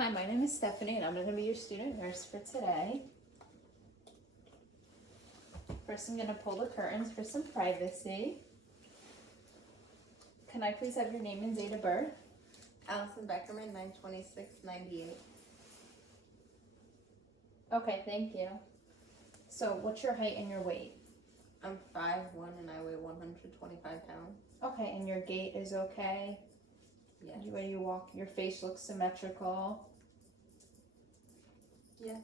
Hi, my name is Stephanie and I'm going to be your student nurse for today. First, I'm going to pull the curtains for some privacy. Can I please have your name and date of birth? Allison Beckerman, 9/26/98. Okay, thank you. So, what's your height and your weight? I'm 5'1" and I weigh 125 pounds. Okay, and your gait is okay? Yes. The way you walk, your face looks symmetrical? Yes.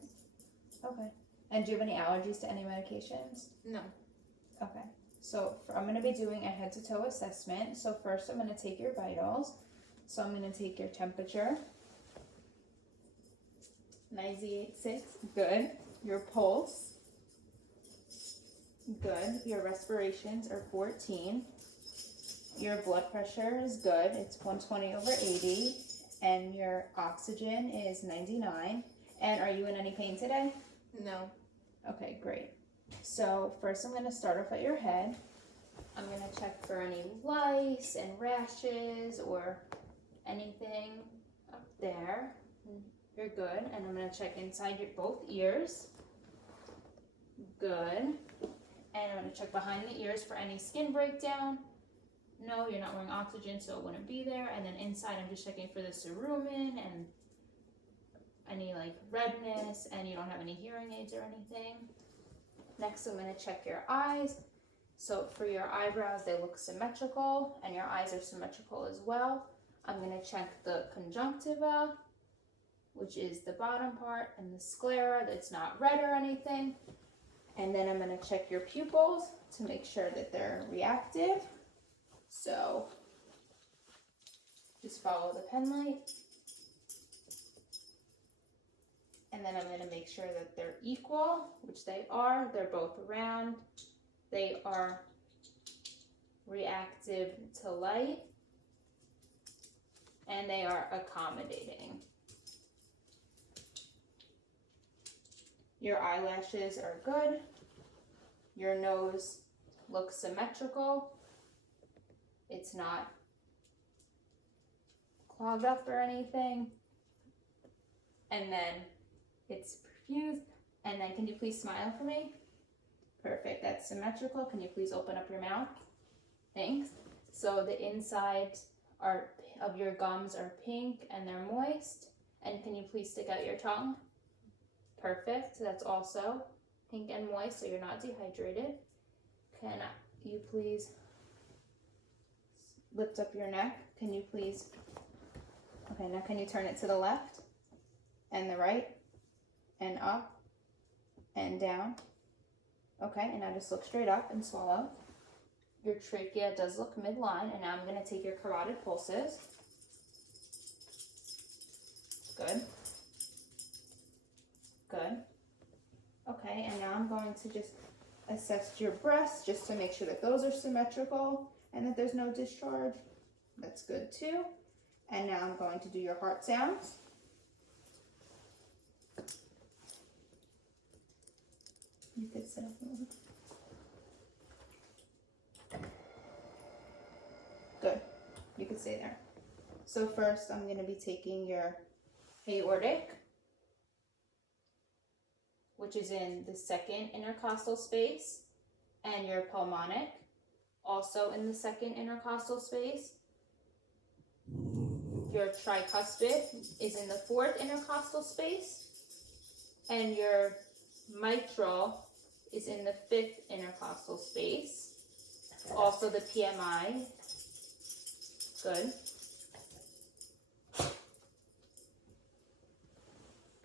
Okay. And do you have any allergies to any medications? No. Okay. So, I'm going to be doing a head to toe assessment. So, first I'm going to take your vitals. So, I'm going to take your temperature. 98.6. Good. Your pulse. Good. Your respirations are 14. Your blood pressure is good. It's 120/80. And your oxygen is 99. And are you in any pain today? No. Okay, great. So first I'm going to start off at your head. I'm going to check for any lice and rashes or anything up there. You're good. And I'm going to check inside your both ears. Good. And I'm going to check behind the ears for any skin breakdown. No, you're not wearing oxygen, so it wouldn't be there. And then inside, I'm just checking for the cerumen and any like redness, and you don't have any hearing aids or anything. Next, I'm going to check your eyes. So for your eyebrows, they look symmetrical, and your eyes are symmetrical as well. I'm going to check the conjunctiva, which is the bottom part, and the sclera, that's not red or anything. And then I'm going to check your pupils to make sure that they're reactive. So just follow the pen light. And then I'm going to make sure that they're equal, which they are. They're both round. They are reactive to light. And they are accommodating. Your eyelashes are good. Your nose looks symmetrical. It's not clogged up or anything. And then it's perfused. And then can you please smile for me? Perfect, that's symmetrical. Can you please open up your mouth? Thanks. So the insides of your gums are pink and they're moist. And can you please stick out your tongue? Perfect, that's also pink and moist, so you're not dehydrated. Can you please lift up your neck? Can you please? Okay, now can you turn it to the left and the right and up and down? Okay, and now just look straight up and swallow. Your trachea does look midline, and now I'm going to take your carotid pulses. Good. Good. Okay, and now I'm going to just assess your breasts just to make sure that those are symmetrical and that there's no discharge. That's good too. And now I'm going to do your heart sounds. You could sit up a little. Good. You could stay there. So first I'm going to be taking your aortic, which is in the second intercostal space, and your pulmonic, also in the second intercostal space. Your tricuspid is in the fourth intercostal space, and your mitral is in the fifth intercostal space. Also the PMI, good.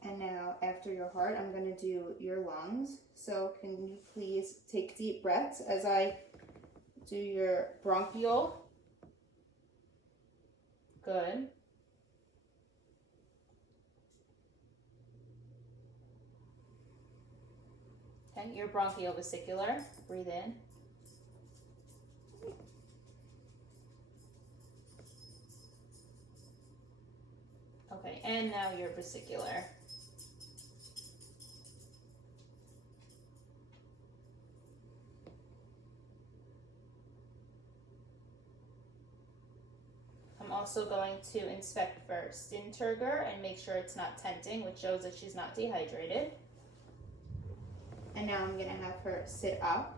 And now after your heart, I'm going to do your lungs. So can you please take deep breaths as I do your bronchial? Good. Okay, your bronchiovesicular, breathe in. Okay, and now your vesicular. also going to inspect for skin turgor and make sure it's not tenting, which shows that she's not dehydrated. And now I'm gonna have her sit up.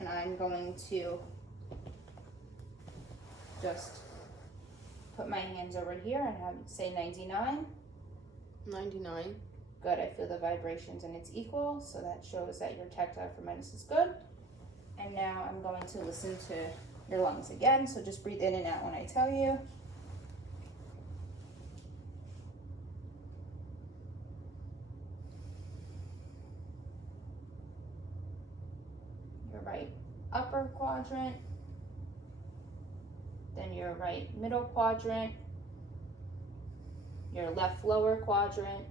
And I'm going to just put my hands over here and have say 99. 99. Good, I feel the vibrations and it's equal, so that shows that your tactile fermentus is good. And now I'm going to listen to your lungs again, so just breathe in and out when I tell you. Your right upper quadrant, then your right middle quadrant, your left lower quadrant,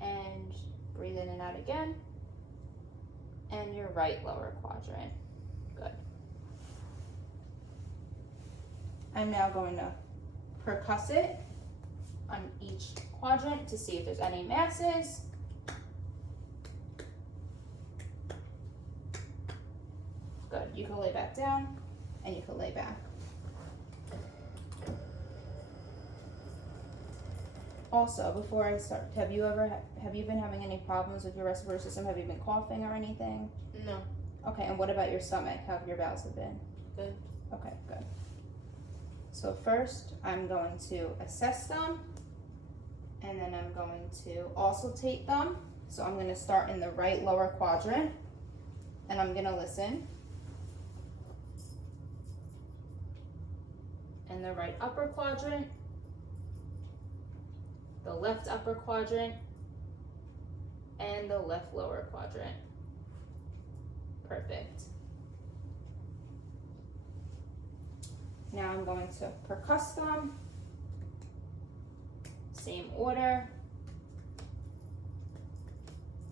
and breathe in and out again, and your right lower quadrant. Good. I'm now going to percuss it on each quadrant to see if there's any masses. Good. You can lay back down and you can lay back. Also, before I start, have you been having any problems with your respiratory system? Have you been coughing or anything? No. Okay, and what about your stomach? How have your bowels have been? Good. Okay, good. So first, I'm going to assess them, and then I'm going to auscultate them. So I'm going to start in the right lower quadrant, and I'm going to listen. In the right upper quadrant, the left upper quadrant, and the left lower quadrant. Perfect. Now I'm going to percuss them. Same order.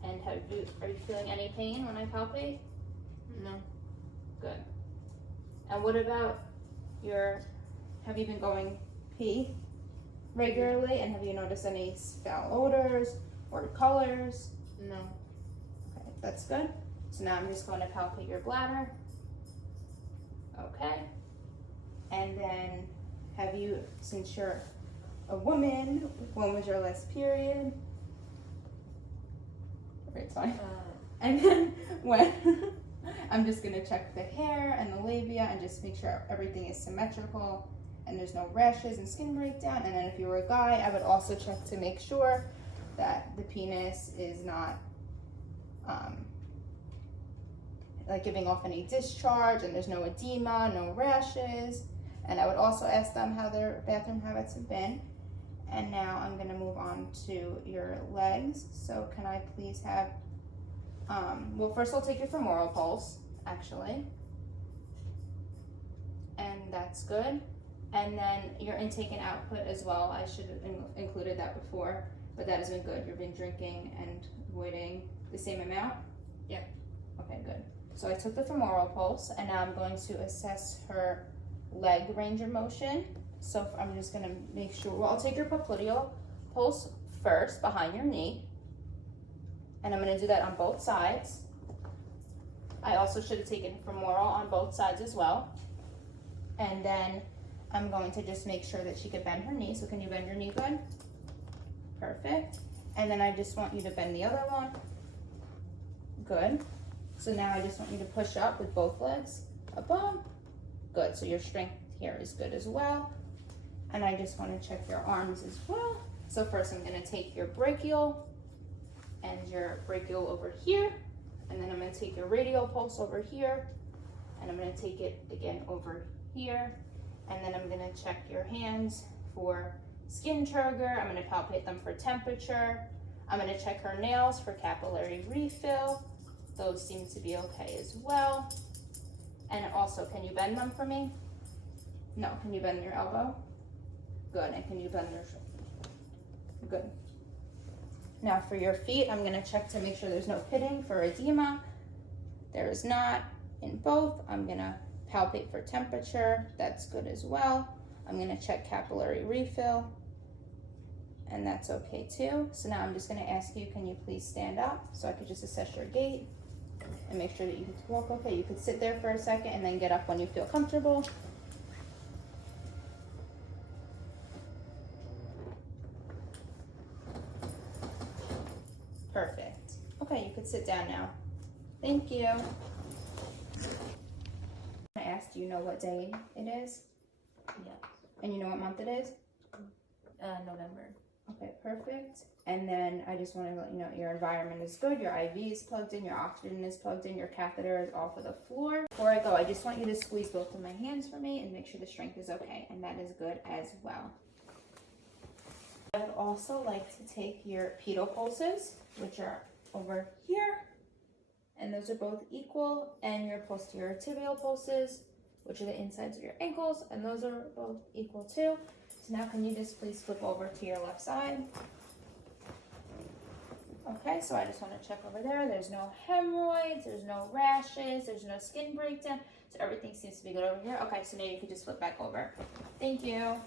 And are you feeling any pain when I palpate? No. Good. And what about have you been going pee regularly, and have you noticed any foul odors or colors? No. Okay, that's good. So now I'm just going to palpate your bladder. Okay. And then since you're a woman, when was your last period? It's fine. And then when, I'm just gonna check the hair and the labia and just make sure everything is symmetrical and there's no rashes and skin breakdown. And then if you were a guy, I would also check to make sure that the penis is not like giving off any discharge and there's no edema, no rashes. And I would also ask them how their bathroom habits have been. And now I'm gonna move on to your legs. So can I please have, well, first I'll take your femoral pulse, actually. And that's good. And then your intake and output as well. I should have included that before, but that has been good. You've been drinking and avoiding the same amount? Yeah. Okay, good. So I took the femoral pulse, and now I'm going to assess her leg range of motion. So I'm just gonna make sure, well, I'll take your popliteal pulse first behind your knee, and I'm gonna do that on both sides. I also should have taken femoral on both sides as well. And then I'm going to just make sure that she could bend her knee. So can you bend your knee good? Perfect. And then I just want you to bend the other one. Good. So now I just want you to push up with both legs above. Good. So your strength here is good as well. And I just want to check your arms as well. So first I'm going to take your brachial and your brachial over here. And then I'm going to take your radial pulse over here. And I'm going to take it again over here. And then I'm going to check your hands for skin turgor. I'm going to palpate them for temperature. I'm going to check her nails for capillary refill. Those seem to be okay as well. And also, can you bend them for me? No. Can you bend your elbow? Good. And can you bend your shoulder? Good. Now for your feet, I'm going to check to make sure there's no pitting for edema. There is not in both. I'm going to palpate for temperature. That's good as well. I'm going to check capillary refill. And that's okay too. So now I'm just going to ask you, can you please stand up so I could just assess your gait and make sure that you can walk okay. You could sit there for a second and then get up when you feel comfortable. Perfect. Okay, you could sit down now. Thank you. I asked, do you know what day it is? Yeah. And you know what month it is? November. Okay, perfect. And then I just want to let you know your environment is good, your IV is plugged in, your oxygen is plugged in, your catheter is off of the floor. Before I go, I just want you to squeeze both of my hands for me and make sure the strength is okay, and that is good as well. I would also like to take your pedal pulses, which are over here, and those are both equal, and your posterior tibial pulses, which are the insides of your ankles, and those are both equal too. So now can you just please flip over to your left side? Okay, so I just want to check over there. There's no hemorrhoids, there's no rashes, there's no skin breakdown. So everything seems to be good over here. Okay, so now you can just flip back over. Thank you.